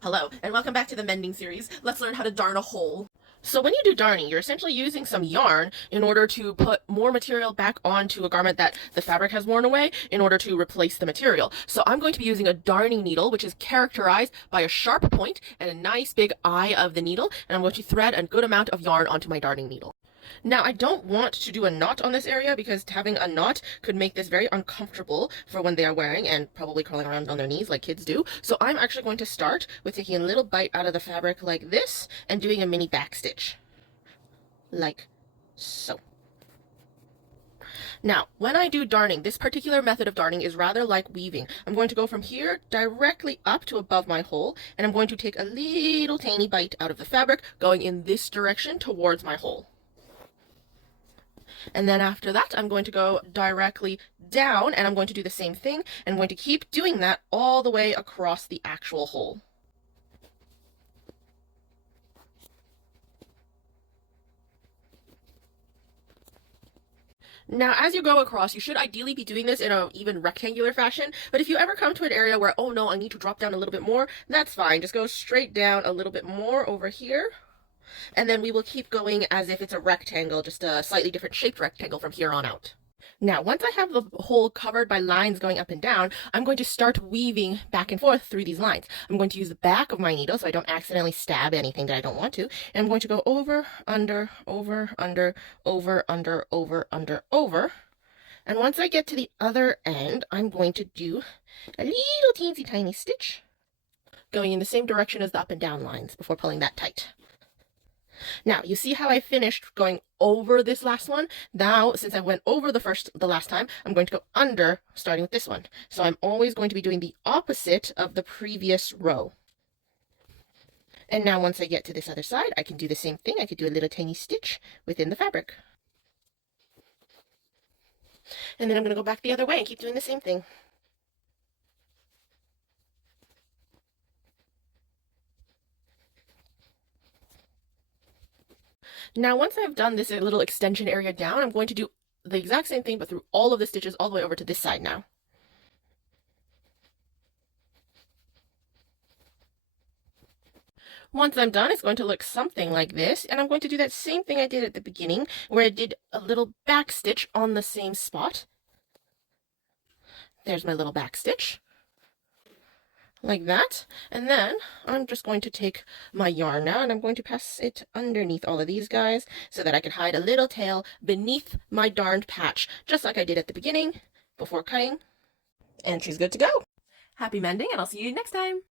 Hello, and welcome back to the mending series. Let's learn how to darn a hole. So when you do darning, you're essentially using some yarn in order to put more material back onto a garment that the fabric has worn away in order to replace the material. So I'm going to be using a darning needle, which is characterized by a sharp point and a nice big eye of the needle, and I'm going to thread a good amount of yarn onto my darning needle. Now, I don't want to do a knot on this area because having a knot could make this very uncomfortable for when they are wearing and probably crawling around on their knees like kids do. So I'm actually going to start with taking a little bite out of the fabric like this and doing a mini back stitch. Like so. Now, when I do darning, this particular method of darning is rather like weaving. I'm going to go from here directly up to above my hole, and I'm going to take a little tiny bite out of the fabric going in this direction towards my hole. And then after that, I'm going to go directly down, and I'm going to do the same thing, and I'm going to keep doing that all the way across the actual hole. Now, as you go across, you should ideally be doing this in an even rectangular fashion, but if you ever come to an area where, oh no, I need to drop down a little bit more, that's fine. Just go straight down a little bit more over here. And then we will keep going as if it's a rectangle, just a slightly different shaped rectangle from here on out. Now, once I have the hole covered by lines going up and down, I'm going to start weaving back and forth through these lines. I'm going to use the back of my needle so I don't accidentally stab anything that I don't want to. And I'm going to go over, under, over, under, over, under, over, under, over. And once I get to the other end, I'm going to do a little teensy tiny stitch going in the same direction as the up and down lines before pulling that tight. Now, you see how I finished going over this last one? Now, since I went over the last time, I'm going to go under, starting with this one. So I'm always going to be doing the opposite of the previous row. And now once I get to this other side, I can do the same thing. I could do a little tiny stitch within the fabric. And then I'm going to go back the other way and keep doing the same thing. Now, once I've done this little extension area down, I'm going to do the exact same thing, but through all of the stitches all the way over to this side now. Once I'm done, it's going to look something like this, and I'm going to do that same thing I did at the beginning, where I did a little back stitch on the same spot. There's my little back stitch. Like that. And then I'm just going to take my yarn now and I'm going to pass it underneath all of these guys so that I can hide a little tail beneath my darned patch, just like I did at the beginning before cutting. And she's good to go. Happy mending, and I'll see you next time.